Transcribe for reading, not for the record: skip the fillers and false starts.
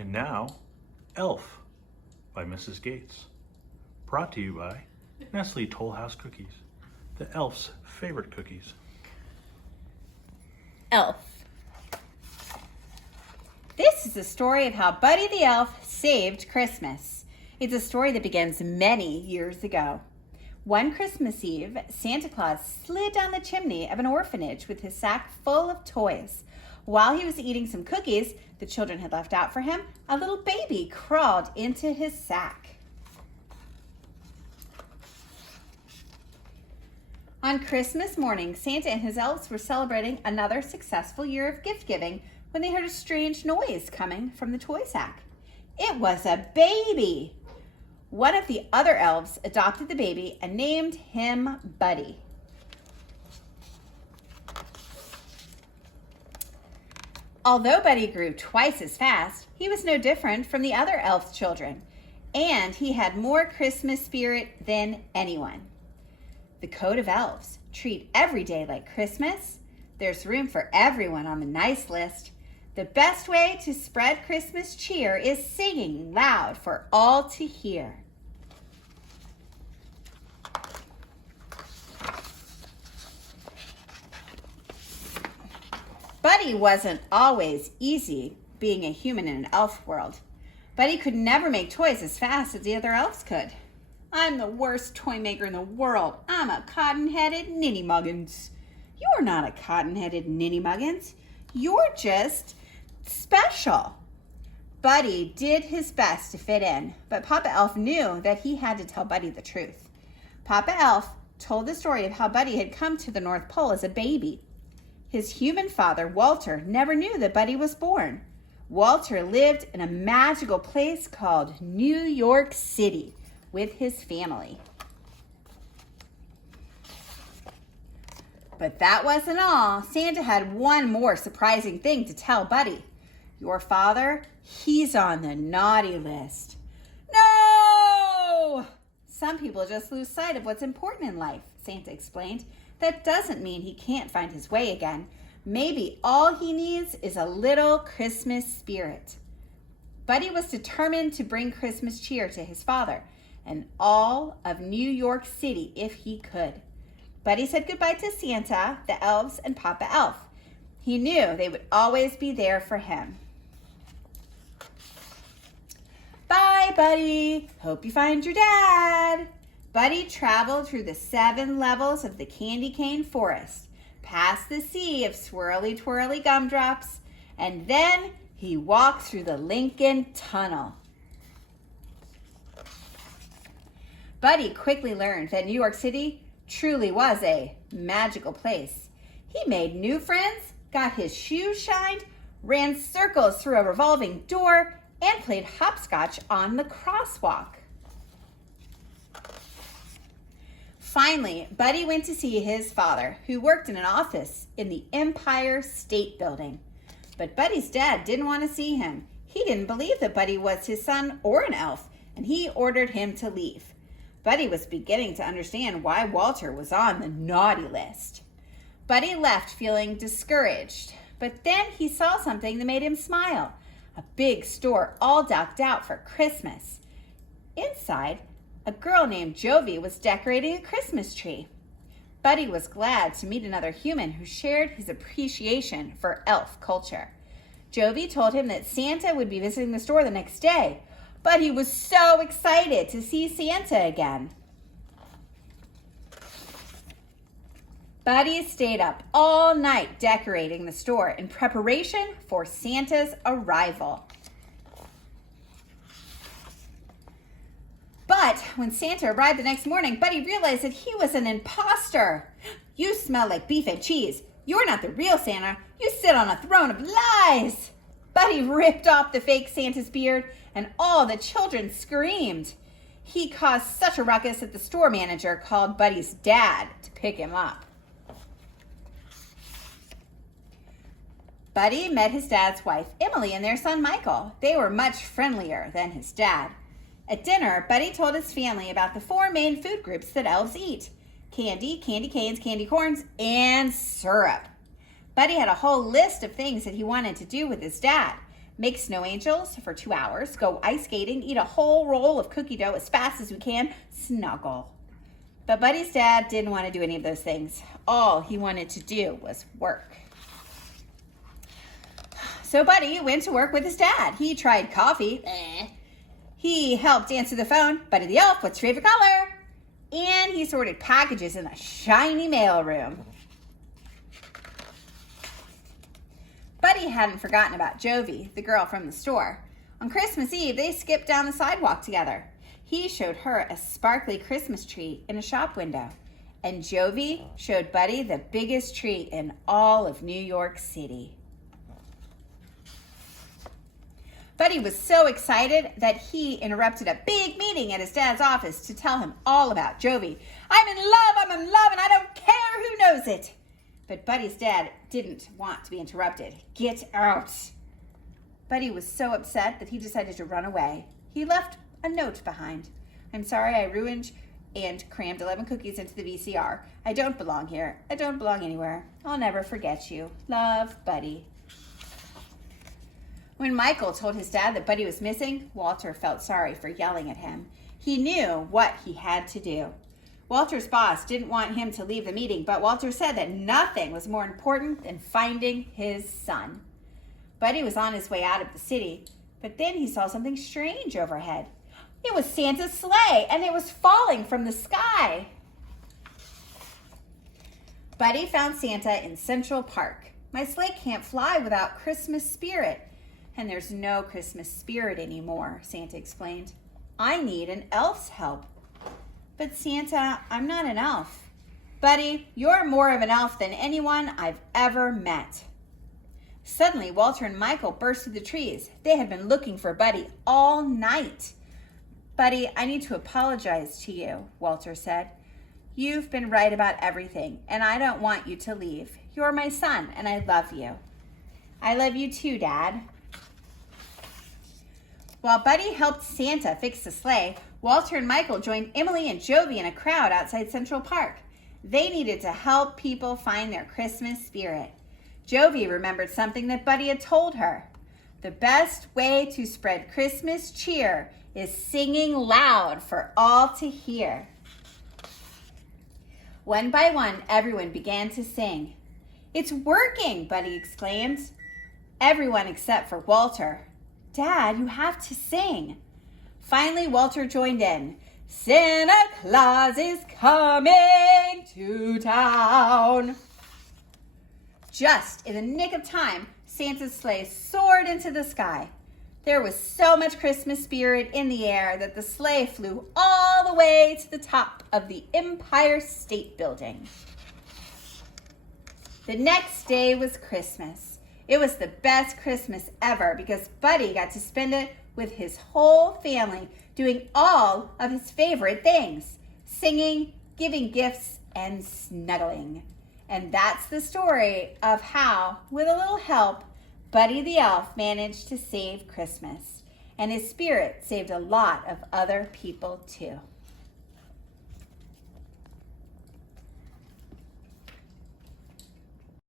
And now, Elf by Mrs. Gates. Brought to you by Nestle Toll House Cookies, the elf's favorite cookies. Elf. This is the story of how Buddy the Elf saved Christmas. It's a story that begins many years ago. One Christmas Eve, Santa Claus slid down the chimney of an orphanage with his sack full of toys. While he was eating some cookies the children had left out for him, a little baby crawled into his sack. On Christmas morning, Santa and his elves were celebrating another successful year of gift giving when they heard a strange noise coming from the toy sack. It was a baby. One of the other elves adopted the baby and named him Buddy. Although Buddy grew twice as fast, he was no different from the other elf children, and he had more Christmas spirit than anyone. The Code of Elves: treat every day like Christmas. There's room for everyone on the nice list. The best way to spread Christmas cheer is singing loud for all to hear. Buddy wasn't always easy being a human in an elf world. Buddy could never make toys as fast as the other elves could. I'm the worst toy maker in the world. I'm a cotton-headed ninny-muggins. You're not a cotton-headed ninny-muggins. You're just special. Buddy did his best to fit in, but Papa Elf knew that he had to tell Buddy the truth. Papa Elf told the story of how Buddy had come to the North Pole as a baby. His human father, Walter, never knew that Buddy was born. Walter lived in a magical place called New York City with his family. But that wasn't all. Santa had one more surprising thing to tell Buddy. Your father, he's on the naughty list. No! Some people just lose sight of what's important in life, Santa explained. That doesn't mean he can't find his way again. Maybe all he needs is a little Christmas spirit. Buddy was determined to bring Christmas cheer to his father and all of New York City if he could. Buddy said goodbye to Santa, the elves, and Papa Elf. He knew they would always be there for him. Bye, Buddy. Hope you find your dad. Buddy traveled through the 7 levels of the candy cane forest, past the sea of swirly twirly gumdrops, and then he walked through the Lincoln Tunnel. Buddy quickly learned that New York City truly was a magical place. He made new friends, got his shoes shined, ran circles through a revolving door, and played hopscotch on the crosswalk. Finally, Buddy went to see his father, who worked in an office in the Empire State Building. But Buddy's dad didn't want to see him. He didn't believe that Buddy was his son or an elf, and he ordered him to leave. Buddy was beginning to understand why Walter was on the naughty list. Buddy left feeling discouraged, but then he saw something that made him smile. A big store all decked out for Christmas. Inside, a girl named Jovi was decorating a Christmas tree. Buddy was glad to meet another human who shared his appreciation for elf culture. Jovi told him that Santa would be visiting the store the next day, but he was so excited to see Santa again. Buddy stayed up all night decorating the store in preparation for Santa's arrival. But when Santa arrived the next morning, Buddy realized that he was an imposter. You smell like beef and cheese. You're not the real Santa. You sit on a throne of lies. Buddy ripped off the fake Santa's beard, and all the children screamed. He caused such a ruckus that the store manager called Buddy's dad to pick him up. Buddy met his dad's wife, Emily, and their son, Michael. They were much friendlier than his dad. At dinner, Buddy told his family about the 4 main food groups that elves eat: candy, candy canes, candy corns, and syrup. Buddy had a whole list of things that he wanted to do with his dad. make snow angels for 2 hours, go ice skating, eat a whole roll of cookie dough as fast as we can, snuggle. But Buddy's dad didn't want to do any of those things. All he wanted to do was work. So Buddy went to work with his dad. He tried coffee. He helped answer the phone. Buddy the elf, what's your favorite color? And he sorted packages in the shiny mail room. Buddy hadn't forgotten about Jovi, the girl from the store. On Christmas Eve, they skipped down the sidewalk together. He showed her a sparkly Christmas tree in a shop window. And Jovi showed Buddy the biggest tree in all of New York City. Buddy was so excited that he interrupted a big meeting at his dad's office to tell him all about Jovi. I'm in love, and I don't care who knows it. But Buddy's dad didn't want to be interrupted. Get out. Buddy was so upset that he decided to run away. He left a note behind. I'm sorry I ruined and crammed 11 cookies into the VCR. I don't belong here. I don't belong anywhere. I'll never forget you. Love, Buddy. When Michael told his dad that Buddy was missing, Walter felt sorry for yelling at him. He knew what he had to do. Walter's boss didn't want him to leave the meeting, but Walter said that nothing was more important than finding his son. Buddy was on his way out of the city, but then he saw something strange overhead. It was Santa's sleigh, and it was falling from the sky. Buddy found Santa in Central Park. My sleigh can't fly without Christmas spirit. And there's no Christmas spirit anymore, Santa explained. I need an elf's help. But Santa, I'm not an elf. Buddy, you're more of an elf than anyone I've ever met. Suddenly, Walter and Michael burst through the trees. They had been looking for Buddy all night. Buddy, I need to apologize to you, Walter said. You've been right about everything, and I don't want you to leave. You're my son, and I love you. I love you too, Dad. While Buddy helped Santa fix the sleigh, Walter and Michael joined Emily and Jovi in a crowd outside Central Park. They needed to help people find their Christmas spirit. Jovi remembered something that Buddy had told her. The best way to spread Christmas cheer is singing loud for all to hear. One by one, everyone began to sing. It's working, Buddy exclaimed. Everyone except for Walter. Dad, you have to sing. Finally, Walter joined in. Santa Claus is coming to town. Just in the nick of time, Santa's sleigh soared into the sky. There was so much Christmas spirit in the air that the sleigh flew all the way to the top of the Empire State Building. The next day was Christmas. It was the best Christmas ever because Buddy got to spend it with his whole family doing all of his favorite things, singing, giving gifts, and snuggling. And that's the story of how, with a little help, Buddy the Elf managed to save Christmas. And his spirit saved a lot of other people too.